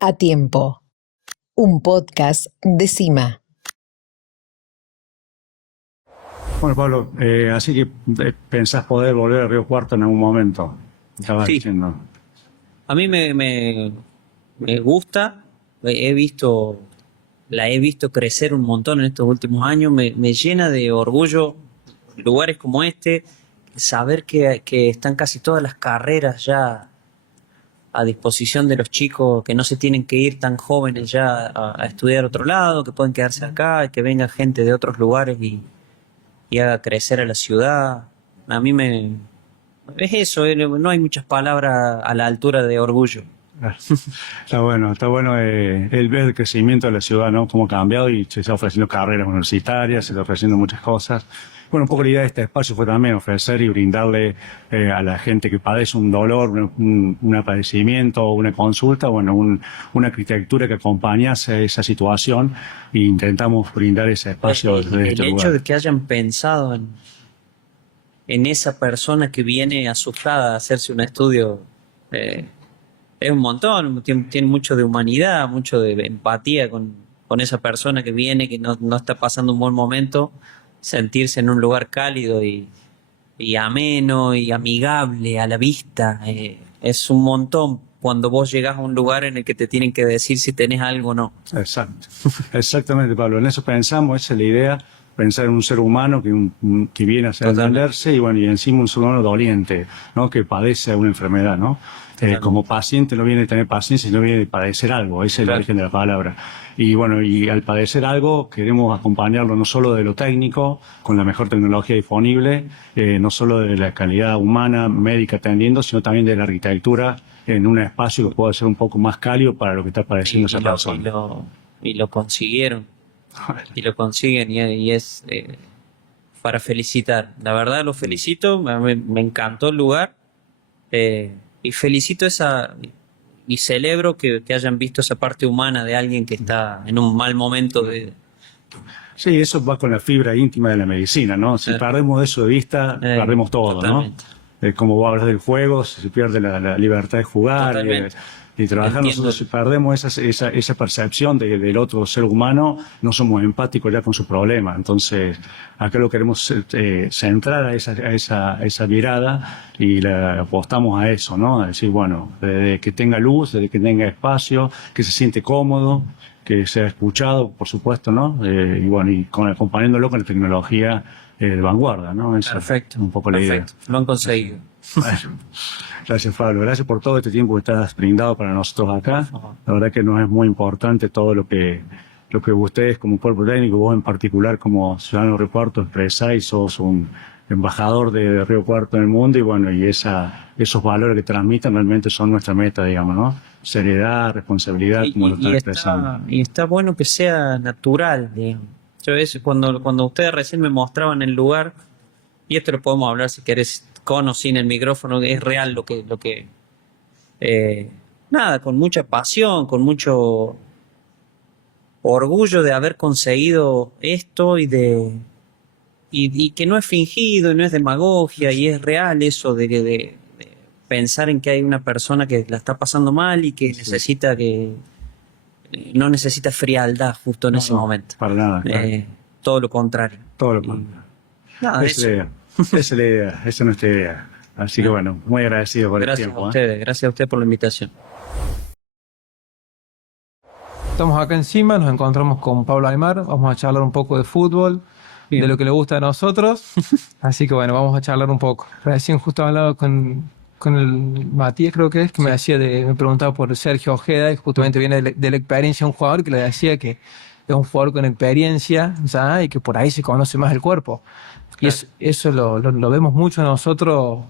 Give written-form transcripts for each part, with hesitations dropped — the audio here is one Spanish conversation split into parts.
A Tiempo, un podcast de CIMA. Bueno, Pablo, así que pensás poder volver a Río Cuarto en algún momento. Estabas Sí. diciendo. A mí me gusta, la he visto crecer un montón en estos últimos años, me llena de orgullo lugares como este, saber que están casi todas las carreras ya a disposición de los chicos, que no se tienen que ir tan jóvenes ya a estudiar a otro lado, que pueden quedarse acá, que venga gente de otros lugares y haga crecer a la ciudad. A mí es eso, no hay muchas palabras a la altura de orgullo. Está bueno el ver el crecimiento de la ciudad, ¿no? Cómo ha cambiado y se está ofreciendo carreras universitarias, se está ofreciendo muchas cosas. Bueno, un poco la idea de este espacio fue también ofrecer y brindarle a la gente que padece un dolor, un padecimiento, una consulta, bueno, una arquitectura que acompañase esa situación e intentamos brindar ese espacio desde El este hecho lugar. de que hayan pensado en esa persona que viene asustada a hacerse un estudio es un montón, tiene mucho de humanidad, mucho de empatía con esa persona que viene, que no está pasando un buen momento, sentirse en un lugar cálido y ameno y amigable a la vista. Es un montón cuando vos llegás a un lugar en el que te tienen que decir si tenés algo o no. Exacto, exactamente, Pablo. En eso pensamos, esa es la idea, pensar en un ser humano que viene a atenderse y bueno, y encima un ser humano doliente, ¿no? Que padece una enfermedad, ¿no? Como paciente no viene a tener paciencia, sino viene a padecer algo, ese es el origen de la palabra. Y bueno, y al padecer algo queremos acompañarlo no solo de lo técnico, con la mejor tecnología disponible, no solo de la calidad humana, médica atendiendo, sino también de la arquitectura en un espacio que pueda ser un poco más cálido para lo que está padeciendo esa persona. Y lo consiguieron. Y lo consiguen y es para felicitar. La verdad lo felicito, me encantó el lugar y felicito y celebro que hayan visto esa parte humana de alguien que está en un mal momento Sí, eso va con la fibra íntima de la medicina, ¿no? Si perdemos eso de vista, perdemos todo, totalmente. ¿no? Como vos hablas del juego, se pierde la libertad de jugar y trabajar. Entiendo. Nosotros si perdemos esa percepción del otro ser humano, no somos empáticos ya con su problema. Entonces, acá lo queremos centrar a esa mirada y le apostamos a eso, ¿no? A decir, bueno, desde que tenga luz, desde que tenga espacio, que se siente cómodo, que sea escuchado, por supuesto, ¿no? Y bueno, acompañándolo con la tecnología de vanguardia, ¿no? Esa Perfecto. es un poco la idea. Lo han conseguido. Bueno, gracias, Pablo. Gracias por todo este tiempo que estás brindado para nosotros acá. La verdad que nos es muy importante todo lo que ustedes como cuerpo técnico, vos en particular como ciudadano de Río Cuarto expresáis, sos un embajador de Río Cuarto en el mundo y bueno, y esos valores que transmiten realmente son nuestra meta, digamos, ¿no? Seriedad, responsabilidad, como lo están expresando. Y está bueno que sea natural, digamos. Yo cuando ustedes recién me mostraban el lugar, y esto lo podemos hablar si querés con o sin el micrófono, es real nada, con mucha pasión, con mucho orgullo de haber conseguido esto y que no es fingido y no es demagogia y es real eso de pensar en que hay una persona que la está pasando mal y que necesita no necesita frialdad justo en ese momento. Para nada. Claro. Todo lo contrario. Todo lo contrario. Nada, Esa es la idea, esa es nuestra idea. Así que bueno, muy agradecido por el tiempo. Gracias a ustedes por la invitación. Estamos acá encima, nos encontramos con Pablo Aymar, vamos a charlar un poco de fútbol, de lo que le gusta a nosotros, así que bueno, vamos a charlar un poco. Recién justo hablaba con el Matías, creo que me decía me preguntaba por Sergio Ojeda, y justamente viene de la experiencia de un jugador que le decía que es un jugador con experiencia, ¿sabes? Y que por ahí se conoce más el cuerpo. Claro. Y eso lo vemos mucho nosotros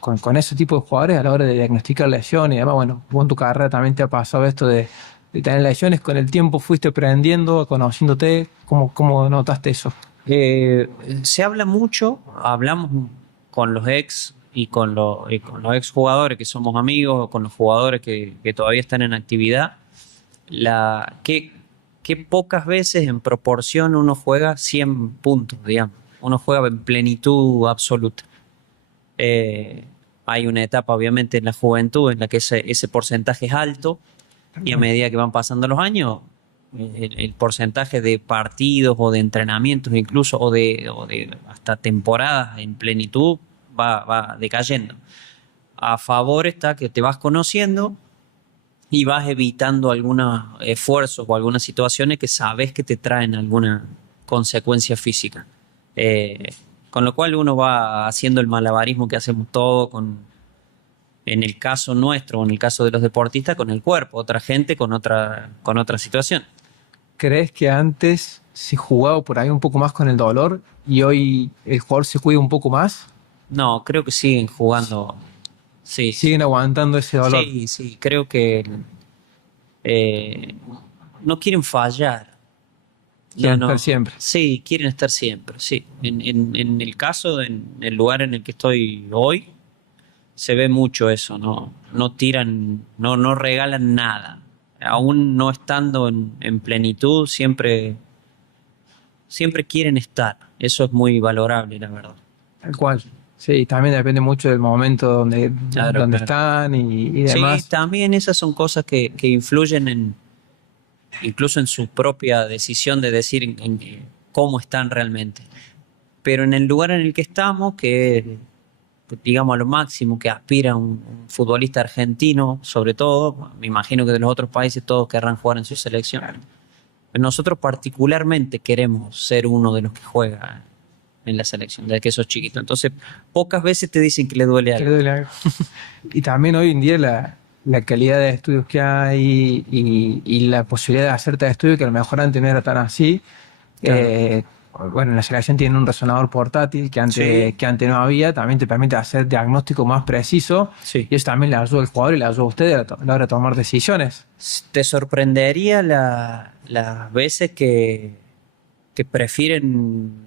con ese tipo de jugadores a la hora de diagnosticar lesiones. Y además, bueno, vos en tu carrera también te ha pasado esto de tener lesiones, con el tiempo fuiste aprendiendo, conociéndote. ¿Cómo notaste eso? Se habla mucho, hablamos con los ex y con los ex jugadores que somos amigos, o con los jugadores que todavía están en actividad, que pocas veces en proporción uno juega 100 puntos, digamos. Uno juega en plenitud absoluta. Hay una etapa, obviamente, en la juventud en la que ese porcentaje es alto, Y a medida que van pasando los años, el porcentaje de partidos o de entrenamientos incluso, o de hasta temporadas en plenitud, va decayendo. A favor está que te vas conociendo y vas evitando algunos esfuerzos o algunas situaciones que sabes que te traen alguna consecuencia física. Con lo cual uno va haciendo el malabarismo que hacemos todos en el caso nuestro, en el caso de los deportistas, con el cuerpo, otra gente con otra situación. ¿Crees que antes se jugaba por ahí un poco más con el dolor y hoy el jugador se cuida un poco más? No, creo que siguen jugando. Sí, ¿Siguen aguantando ese dolor? sí, creo que no quieren fallar. Quieren estar siempre. Sí, quieren estar siempre, sí. En el caso, en el lugar en el que estoy hoy, se ve mucho eso, no tiran, no regalan nada. Aún no estando en plenitud, siempre quieren estar. Eso es muy valorable, la verdad. Tal cual. Sí, también depende mucho del momento donde Claro. están y demás. Sí, también esas son cosas que influyen incluso en su propia decisión de decir en cómo están realmente. Pero en el lugar en el que estamos, que es, digamos, a lo máximo que aspira un futbolista argentino, sobre todo, me imagino que de los otros países todos querrán jugar en su selección. Pero nosotros particularmente queremos ser uno de los que juega en la selección, desde que sos chiquito. Entonces, pocas veces te dicen que le duele Que le algo. duele algo. Y también hoy en día la calidad de estudios que hay y la posibilidad de hacerte estudios que a lo mejor antes no era tan así. Claro. Bueno, en la selección tienen un resonador portátil que Sí. antes no había, también te permite hacer diagnóstico más preciso Sí. y eso también le ayuda al jugador y le ayuda a usted a la hora de tomar decisiones. Te sorprendería las veces que prefieren.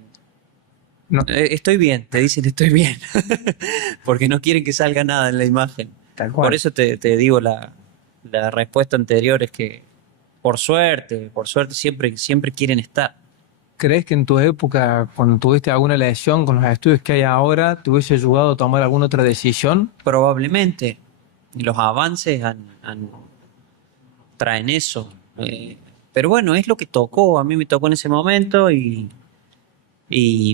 No, Estoy bien, te dicen estoy bien, porque no quieren que salga nada en la imagen. tal cual. Por eso te digo la respuesta anterior es que por suerte siempre quieren estar. ¿Crees que en tu época, cuando tuviste alguna lesión con los estudios que hay ahora, te hubiese ayudado a tomar alguna otra decisión? Probablemente los avances traen eso. Pero bueno, es lo que tocó, a mí me tocó en ese momento y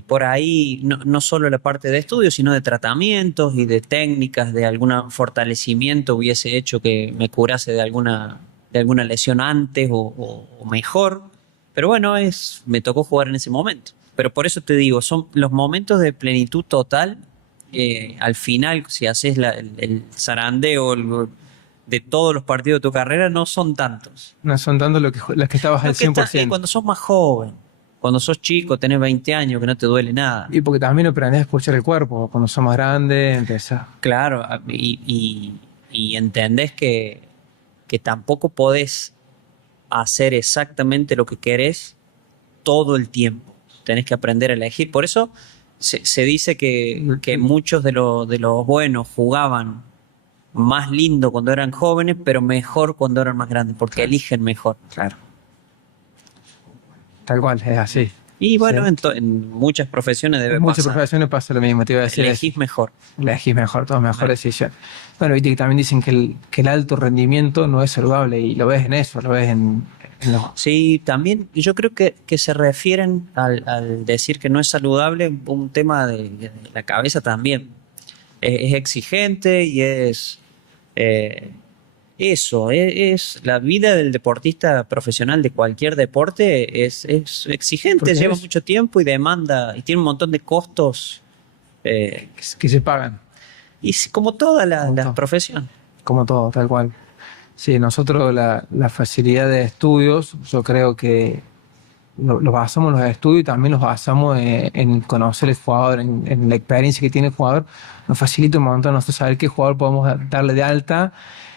por ahí no solo la parte de estudios, sino de tratamientos y de técnicas, de algún fortalecimiento hubiese hecho que me curase de alguna lesión antes o mejor. Pero bueno, me tocó jugar en ese momento. Pero por eso te digo, son los momentos de plenitud total. Al final, si haces el zarandeo de todos los partidos de tu carrera, no son tantos. No son tanto las que estabas al Lo que está- 100%. cuando sos más joven, cuando sos chico, tenés 20 años, que no te duele nada. Y porque también aprendes a escuchar el cuerpo. Cuando sos más grande, empieza. Claro, y entendés que tampoco podés hacer exactamente lo que querés todo el tiempo. Tenés que aprender a elegir. Por eso se dice que muchos de los buenos jugaban más lindo cuando eran jóvenes, pero mejor cuando eran más grandes, porque eligen mejor. Claro. Tal cual, es así. Y bueno, Sí. en muchas profesiones debe En muchas pasar. profesiones pasa lo mismo, te iba a decir. Elegís mejor. Elegís mejor, tomas mejor decisión. Bueno, viste que también dicen que el alto rendimiento no es saludable y lo ves en eso, lo ves en los... Sí, también yo creo que se refieren al decir que no es saludable un tema de la cabeza también. Es exigente y es eso, es la vida del deportista profesional de cualquier deporte es exigente, Porque lleva es- mucho tiempo y demanda y tiene un montón de costos que se pagan, como todas las Como todo. profesiones. como todo, tal cual. Sí, nosotros la facilidad de estudios, yo creo que lo basamos en los estudios y también los basamos en conocer el jugador, en la experiencia que tiene el jugador. Nos facilita un montón nosotros saber qué jugador podemos darle de alta.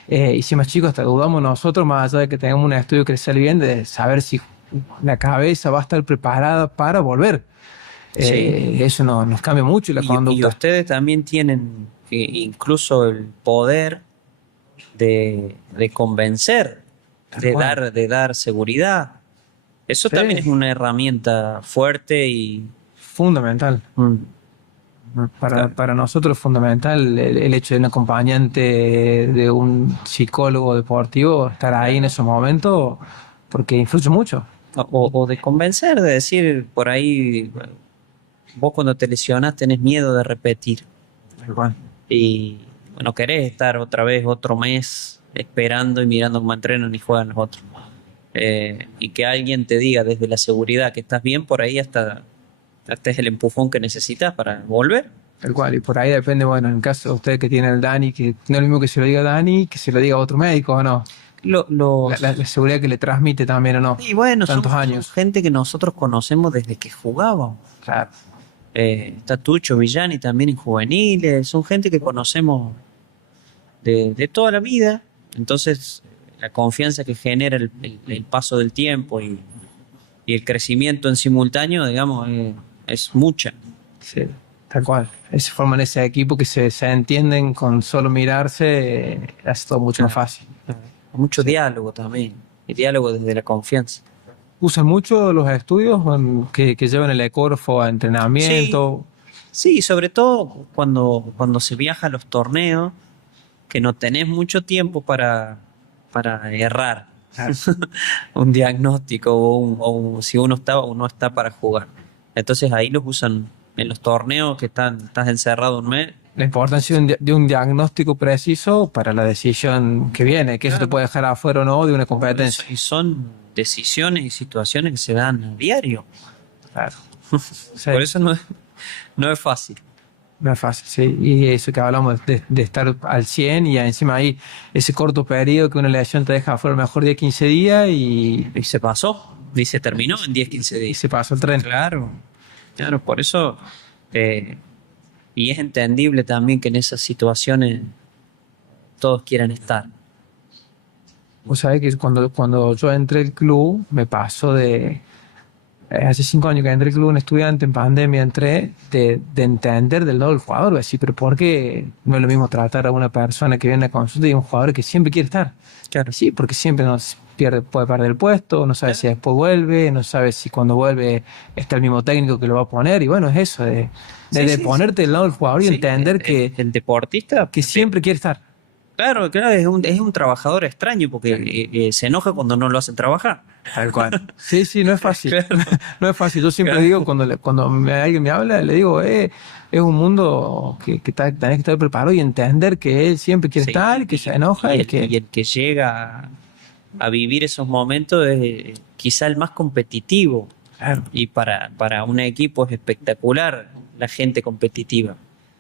Y si más chicos, hasta dudamos nosotros, más allá de que tengamos un estudio que le sale bien, de saber si la cabeza va a estar preparada para volver. Sí. Eso nos cambia mucho la Y conducta. ustedes también tienen incluso el poder de convencer, Tal de cual. dar seguridad. Eso Sí. también es una herramienta fuerte y Fundamental. Para nosotros es fundamental el hecho de un acompañante, de un psicólogo deportivo, estar ahí en esos momentos, porque influye mucho. O de convencer, de decir, por ahí, vos cuando te lesionas tenés miedo de repetir. Igual. Y no querés estar otra vez otro mes esperando y mirando cómo entrenan y juegan los otros. Y que alguien te diga desde la seguridad que estás bien, por ahí hasta es el empujón que necesitas para volver. Tal cual, y por ahí depende, bueno, en el caso de usted que tiene el Dani, que no es lo mismo que se lo diga Dani, que se lo diga otro médico o no. La seguridad que le transmite también o no. Y bueno, tantos son años. gente que nosotros conocemos desde que jugábamos. Claro. Está Tucho Villani también en juveniles, son gente que conocemos de toda la vida. Entonces, la confianza que genera el paso del tiempo y el crecimiento en simultáneo, digamos, es mucha. Sí, tal cual. Se forman ese equipo que se entienden con solo mirarse, hace todo mucho más fácil. Mucho diálogo también, y diálogo desde la confianza. ¿Usan mucho los estudios que llevan el ecógrafo a entrenamiento? Sí, sobre todo cuando se viaja a los torneos, que no tenés mucho tiempo para errar un diagnóstico o si uno está o no está para jugar. Entonces ahí los usan en los torneos que estás encerrado un mes. La importancia de un diagnóstico preciso para la decisión que viene, que eso te puede dejar afuera o no de una competencia. Y son decisiones y situaciones que se dan a diario. Claro. Sí. Por eso no es fácil. No es fácil, sí. Y eso que hablamos de estar al 100 y encima ahí ese corto periodo que una lesión te deja afuera a lo mejor 10, 15 días Y se pasó, y se terminó en 10, 15 y días. se pasó el tren. Claro, por eso, y es entendible también que en esas situaciones todos quieran estar. Vos sabés que cuando yo entré al club, me pasó hace 5 años que entré al club, un estudiante en pandemia, entré de entender del lado del jugador, decir, pero ¿por qué no es lo mismo tratar a una persona que viene a consulta y a un jugador que siempre quiere estar? Claro. Sí, porque siempre puede perder el puesto, no sabe si después vuelve, no sabe si cuando vuelve está el mismo técnico que lo va a poner, y bueno, es eso, de ponerte del lado del jugador y entender que el deportista siempre quiere estar. Claro, es un trabajador extraño porque se enoja cuando no lo hacen trabajar. Tal cual. Sí, no es fácil. Claro. No es fácil. Yo siempre digo, cuando alguien me habla, le digo, es un mundo que tenés que estar preparado y entender que él siempre quiere estar, que se enoja y y que... el que llega a vivir esos momentos es quizá el más competitivo. Claro. Y para un equipo es espectacular la gente competitiva.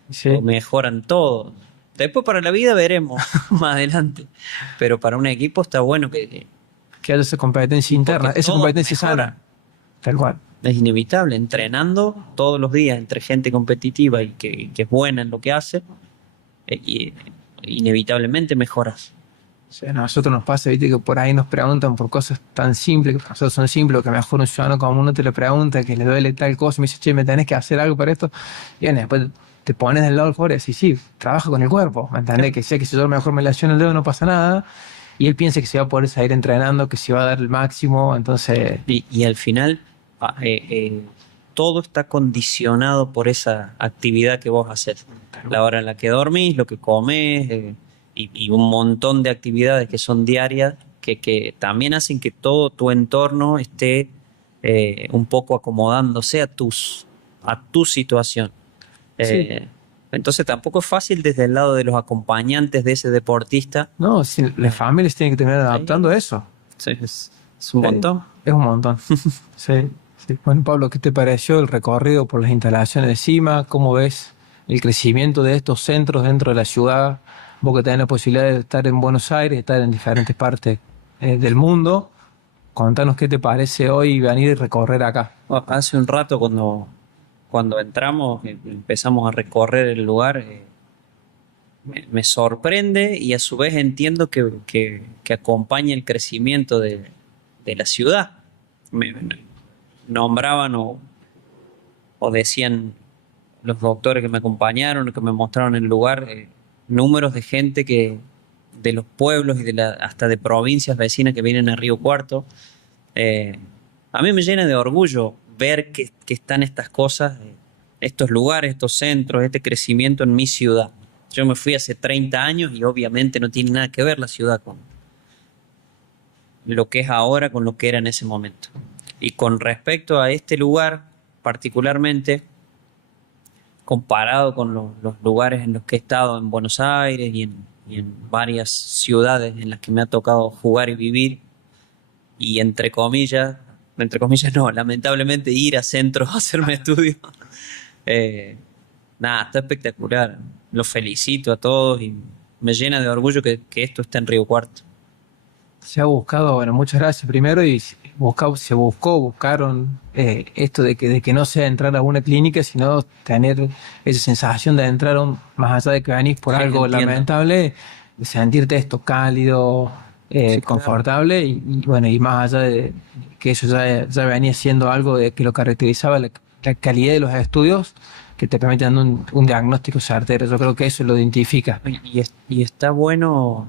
Sí. Lo mejoran todo. Después para la vida veremos más adelante. Pero para un equipo está bueno que haya esa competencia interna, esa todo competencia mejora. sana. Tal cual. Es inevitable, entrenando todos los días entre gente competitiva y que es buena en lo que hace, y inevitablemente mejoras. O sea, a nosotros nos pasa, viste, que por ahí nos preguntan por cosas tan simples, que para nosotros son simples, que a lo mejor un ciudadano como uno te lo pregunta, que le duele tal cosa, y me dice, che, me tenés que hacer algo para esto. Y bueno, después te pones del lado del jugador y decís, sí, trabaja con el cuerpo, ¿me entendés? Que sé que si yo mejor me lesiono el dedo no pasa nada, y él piensa que se va a poder seguir entrenando, que se va a dar el máximo, entonces... Y al final, todo está condicionado por esa actividad que vos haces. La hora en la que dormís, lo que comes, y un montón de actividades que son diarias, que también hacen que todo tu entorno esté un poco acomodándose a tu situación. Sí. Entonces tampoco es fácil desde el lado de los acompañantes de ese deportista. No, las familias tienen que terminar adaptando a eso. Sí, es un montón. Es un montón. Sí. Bueno, Pablo, ¿qué te pareció el recorrido por las instalaciones de CIMA? ¿Cómo ves el crecimiento de estos centros dentro de la ciudad? Vos que tenés la posibilidad de estar en Buenos Aires, estar en diferentes partes del mundo. Contanos qué te parece hoy venir y recorrer acá. Hace un rato cuando entramos, empezamos a recorrer el lugar, me sorprende y a su vez entiendo que acompaña el crecimiento de la ciudad. Me nombraban o decían los doctores que me acompañaron, que me mostraron el lugar, números de gente de los pueblos y hasta de provincias vecinas que vienen a Río Cuarto. A mí me llena de orgullo ver que están estas cosas estos lugares, estos centros, este crecimiento en mi ciudad. Yo me fui hace 30 años y obviamente no tiene nada que ver la ciudad con lo que es ahora, con lo que era en ese momento. Y con respecto a este lugar, particularmente, comparado con los lugares en los que he estado en Buenos Aires y en varias ciudades en las que me ha tocado jugar y vivir, y entre comillas no, lamentablemente ir a centros a hacerme estudios, nada, está espectacular. Los felicito a todos y me llena de orgullo que esto esté en Río Cuarto. Se ha buscado, bueno, muchas gracias primero, y buscaron esto de que no sea entrar a una clínica, sino tener esa sensación de entrar más allá de que venís por Sí, algo entiendo. lamentable, de sentirte esto cálido, Sí, confortable, y bueno, y más allá de que eso ya venía siendo algo de que lo caracterizaba la calidad de los estudios que te permiten dar un diagnóstico certero. Yo creo que eso lo identifica. Y está bueno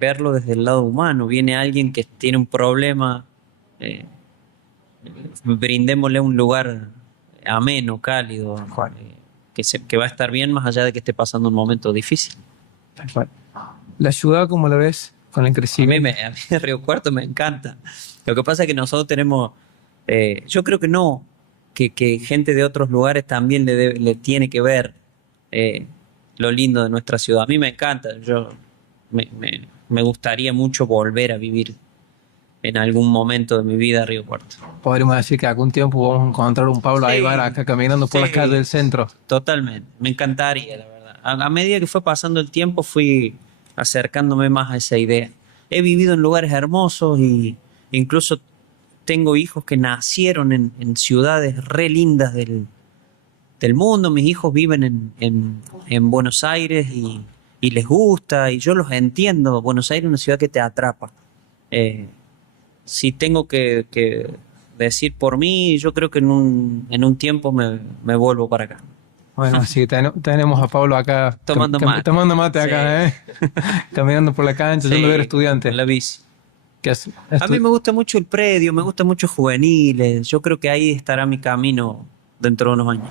verlo desde el lado humano. Viene alguien que tiene un problema, brindémosle un lugar ameno, cálido, que va a estar bien más allá de que esté pasando un momento difícil. Tal cual. La ciudad, ¿cómo la ves con el crecimiento? A mí Río Cuarto me encanta. Lo que pasa es que nosotros tenemos, yo creo que no, que gente de otros lugares también le tiene que ver lo lindo de nuestra ciudad. A mí me encanta. Me gustaría mucho volver a vivir en algún momento de mi vida a Río Cuarto. Podríamos decir que algún tiempo vamos a encontrar un Pablo Sí, Aybar acá caminando por las sí, calles del centro. Totalmente, me encantaría, la verdad. A medida que fue pasando el tiempo fui acercándome más a esa idea. He vivido en lugares hermosos y incluso tengo hijos que nacieron en ciudades re lindas del mundo. Mis hijos viven en Buenos Aires y les gusta y yo los entiendo. Buenos Aires es una ciudad que te atrapa. Si tengo que decir por mí, yo creo que en un tiempo me vuelvo para acá. Bueno, así que tenemos a Pablo acá Tomando mate. tomando mate acá, caminando por la cancha, yendo a ver estudiantes. En la bici. ¿Qué hace? A mí me gusta mucho el predio, me gusta mucho juveniles. Yo creo que ahí estará mi camino dentro de unos años.